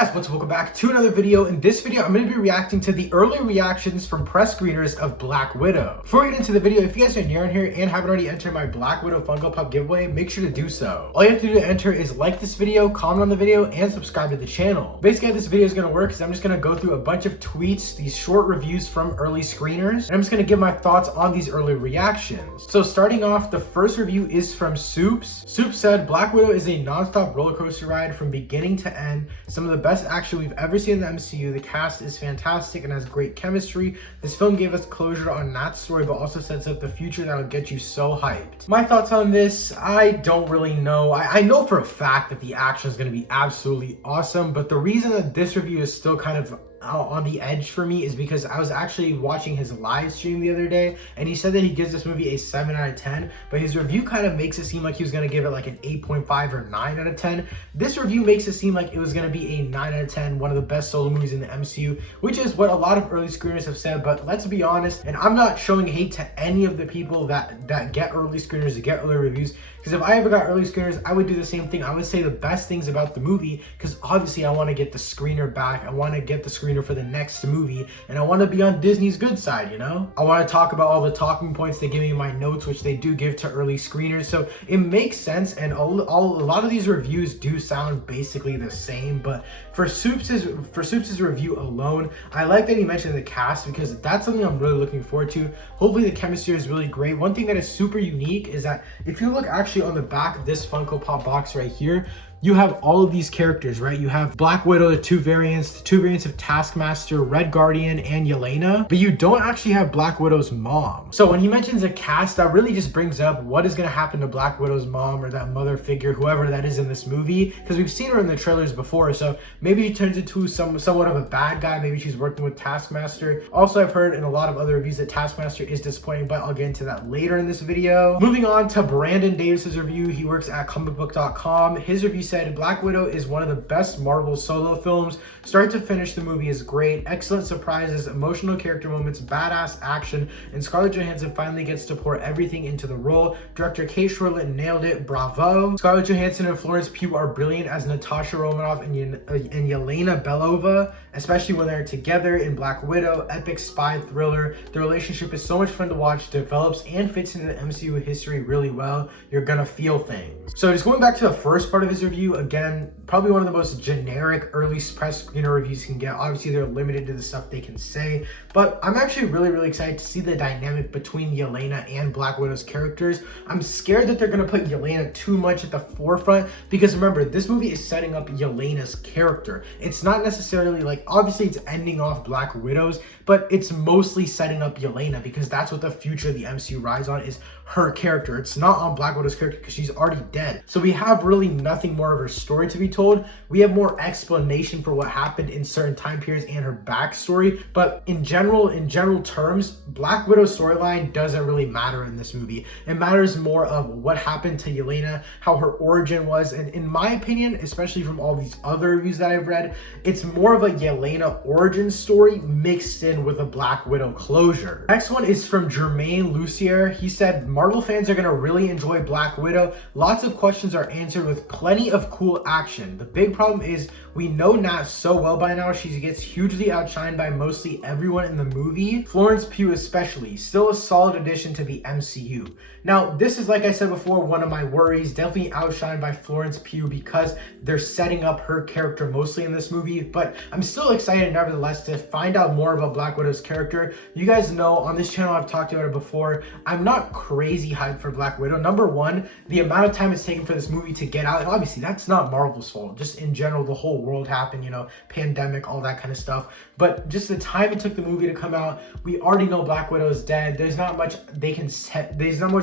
guys, welcome back to another video. In this video, I'm going to be reacting to the early reactions from press screeners of Black Widow. Before we get into the video, if you guys are new in here and haven't already entered my Black Widow Funko Pop giveaway, make sure to do so. All you have to do to enter is like this video, comment on the video, and subscribe to the channel. Basically how this video is going to work is I'm just going to go through a bunch of tweets, these short reviews from early screeners, and I'm just going to give my thoughts on these early reactions. So starting off, the first review is from Soups. Soups said, Black Widow is a non-stop roller coaster ride from beginning to end. Some of the best action we've ever seen in the MCU. The cast is fantastic and has great chemistry. This film gave us closure on Nat's story, but also sets up the future that'll get you so hyped. My thoughts on this, I don't really know. I know for a fact that the action is going to be absolutely awesome, but the reason that this review is still kind of on the edge for me is because I was actually watching his live stream the other day, and he said that he gives this movie a 7 out of 10, but his review kind of makes it seem like he was going to give it like an 8.5 or 9 out of 10. This review makes it seem like it was going to be a 9 out of 10, one of the best solo movies in the MCU, which is what a lot of early screeners have said. But let's be honest, and I'm not showing hate to any of the people that get early screeners, that get early reviews, because if I ever got early screeners, I would do the same thing. I would say the best things about the movie, because obviously I want to get the screener back. I want to get the screener for the next movie, and I want to be on Disney's good side, you know? I want to talk about all the talking points they give me in my notes, which they do give to early screeners. So it makes sense, and a lot of these reviews do sound basically the same. But for Soups's review alone, I like that he mentioned the cast, because that's something I'm really looking forward to. Hopefully the chemistry is really great. One thing that is super unique is that if you look actually on the back of this Funko Pop box right here, you have all of these characters, right? You have Black Widow, the two variants of Taskmaster, Red Guardian, and Yelena, but you don't actually have Black Widow's mom. So when he mentions a cast, that really just brings up what is gonna happen to Black Widow's mom, or that mother figure, whoever that is in this movie, because we've seen her in the trailers before. So maybe she turns into somewhat of a bad guy. Maybe she's working with Taskmaster. Also, I've heard in a lot of other reviews that Taskmaster is disappointing, but I'll get into that later in this video. Moving on to Brandon Davis's review. He works at comicbook.com. His review said, Black Widow is one of the best Marvel solo films. Start to finish, the movie is great. Excellent surprises, emotional character moments, badass action, and Scarlett Johansson finally gets to pour everything into the role. Director Kate Shortland nailed it. Bravo. Scarlett Johansson and Florence Pugh are brilliant as Natasha Romanoff and Yelena Belova, especially when they're together in Black Widow. Epic spy thriller. The relationship is so much fun to watch, develops and fits into the MCU history really well. You're gonna feel things. So just going back to the first part of his review, again, probably one of the most generic early press screener reviews you can get. Obviously, they're limited to the stuff they can say, but I'm actually really excited to see the dynamic between Yelena and Black Widow's characters. I'm scared that they're gonna put Yelena too much at the forefront, because remember, this movie is setting up Yelena's character. It's not necessarily like, obviously it's ending off Black Widow's, but it's mostly setting up Yelena, because that's what the future of the MCU rides on, is her character. It's not on Black Widow's character, because she's already dead. So we have really nothing more of her story to be told. We have more explanation for what happened in certain time periods and her backstory, but in general terms, Black Widow's storyline doesn't really matter in this movie. It matters more of what happened to Yelena, how her origin was, and in my opinion, especially from all these other reviews that I've read, it's more of a Yelena origin story mixed in with a Black Widow closure. Next one is from Jermaine Lucia. He said, Marvel fans are gonna really enjoy Black Widow. Lots of questions are answered with plenty of cool action. The big problem is we know Nat so well by now. She gets hugely outshined by mostly everyone in the movie, Florence Pugh especially. Still a solid addition to the MCU. Now, this is, like I said before, one of my worries. Definitely outshined by Florence Pugh, because they're setting up her character mostly in this movie, but I'm still excited nevertheless to find out more about Black Widow's character. You guys know on this channel I've talked about it before. I'm not crazy hyped for Black Widow. Number one, the amount of time it's taken for this movie to get out, and obviously that's not Marvel's fault. Just in general, the whole world happened, you know, pandemic, all that kind of stuff. But just the time it took the movie to come out, we already know Black Widow is dead. There's not much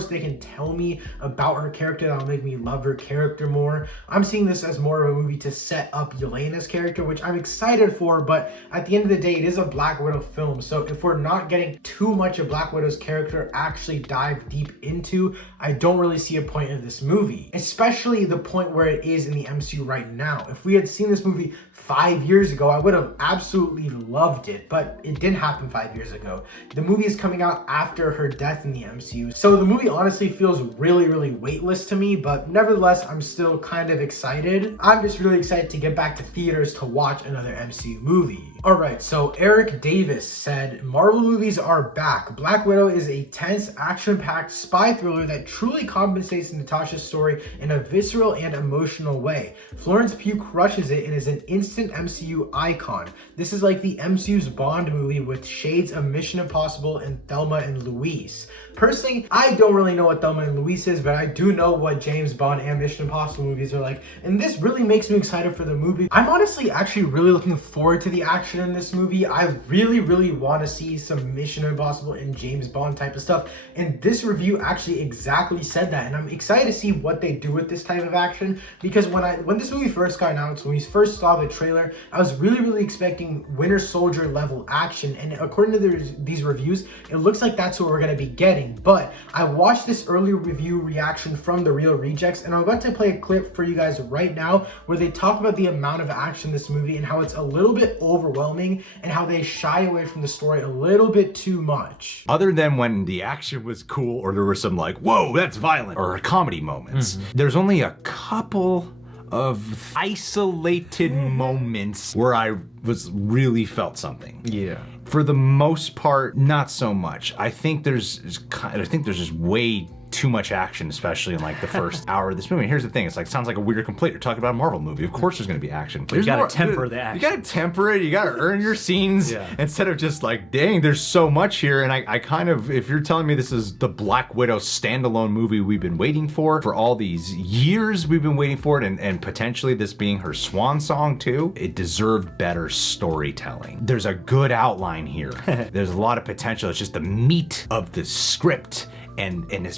they can tell me about her character that'll make me love her character more. I'm seeing this as more of a movie to set up Yelena's character, which I'm excited for, but at the end of the day, it is a Black Widow film. So if we're not getting too much of Black Widow's character actually dive deep into, I don't really see a point of this movie, especially the point where it is in the MCU right now. If we had seen this movie 5 years ago, I would have absolutely loved it, but it didn't happen 5 years ago. The movie is coming out after her death in the MCU, so the movie honestly feels really weightless to me, but nevertheless, I'm still kind of excited. I'm just really excited to get back to theaters to watch another MCU movie. Alright, so Eric Davis said, Marvel movies are back. Black Widow is a tense, action-packed spy thriller that truly compensates Natasha's story in a visceral and emotional way. Florence Pugh crushes it and is an instant MCU icon. This is like the MCU's Bond movie with shades of Mission Impossible and Thelma and Louise. Personally, I don't really know what Thelma and Louise is, but I do know what James Bond and Mission Impossible movies are like, and this really makes me excited for the movie. I'm honestly actually really looking forward to the action in this movie. I really want to see some Mission Impossible and James Bond type of stuff, and this review actually exactly said that, and I'm excited to see what they do with this type of action, because when this movie first got announced, when we first saw the trailer, I was really expecting Winter Soldier level action, and according to these reviews, it looks like that's what we're going to be getting. But I watched this early review reaction from The Real Rejects, and I'm about to play a clip for you guys right now where they talk about the amount of action in this movie and how it's a little bit overwhelming and how they shy away from the story a little bit too much. Other than when the action was cool or there were some like, whoa, that's violent, or comedy moments, there's only a couple of isolated moments where I was really felt something. Yeah. For the most part, not so much. I think there's just way too much action, especially in like the first hour of this movie. And here's the thing, it's like, sounds like a weird complaint. You're talking about a Marvel movie. Of course there's gonna be action. But you gotta temper the action. You gotta temper it, you gotta earn your scenes, instead of just like, dang, there's so much here. And I kind of, if you're telling me this is the Black Widow standalone movie we've been waiting for all these years we've been waiting for it, and potentially this being her swan song too, it deserved better storytelling. There's a good outline here. There's a lot of potential. It's just the meat of the script.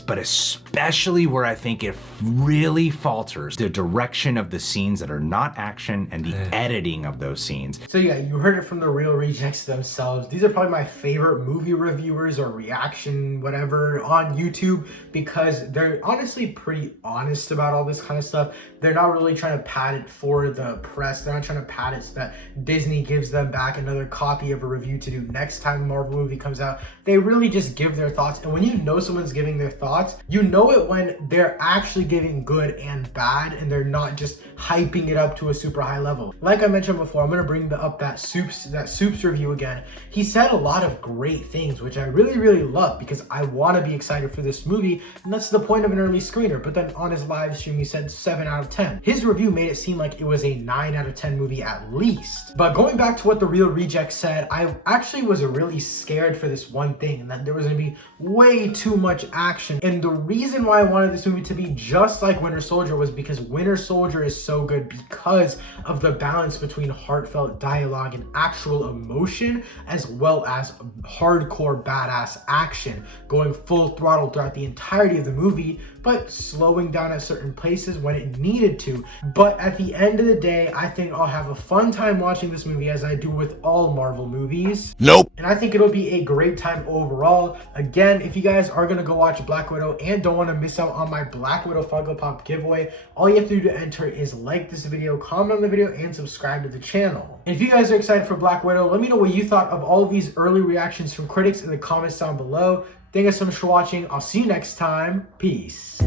But especially where I think it really falters, the direction of the scenes that are not action and the editing of those scenes. So yeah, you heard it from The Real Rejects themselves. These are probably my favorite movie reviewers or reaction whatever on YouTube, because they're honestly pretty honest about all this kind of stuff. They're not really trying to pad it for the press. They're not trying to pad it so that Disney gives them back another copy of a review to do next time a Marvel movie comes out. They really just give their thoughts, and when you know someone's giving their thoughts, you know it when they're actually giving good and bad, and they're not just hyping it up to a super high level. Like I mentioned before, I'm gonna bring up that Soups review again. He said a lot of great things, which I really love, because I want to be excited for this movie, and that's the point of an early screener. But then on his live stream, he said 7 out of 10. His review made it seem like it was a 9 out of 10 movie at least. But going back to what The Real Reject said, I actually was really scared for this one thing, and that there was gonna be way too much action. And the reason why I wanted this movie to be just like Winter Soldier was because Winter Soldier is so good because of the balance between heartfelt dialogue and actual emotion, as well as hardcore badass action, going full throttle throughout the entirety of the movie, but slowing down at certain places when it needed to. But at the end of the day, I think I'll have a fun time watching this movie, as I do with all Marvel movies. Nope. And I think it'll be a great time overall. Again, if you guys are gonna go watch Black Widow and don't want to miss out on my Black Widow Funko Pop giveaway, all you have to do to enter is like this video, comment on the video, and subscribe to the channel. And if you guys are excited for Black Widow, let me know what you thought of all of these early reactions from critics in the comments down below. Thank you so much for watching. I'll see you next time. Peace.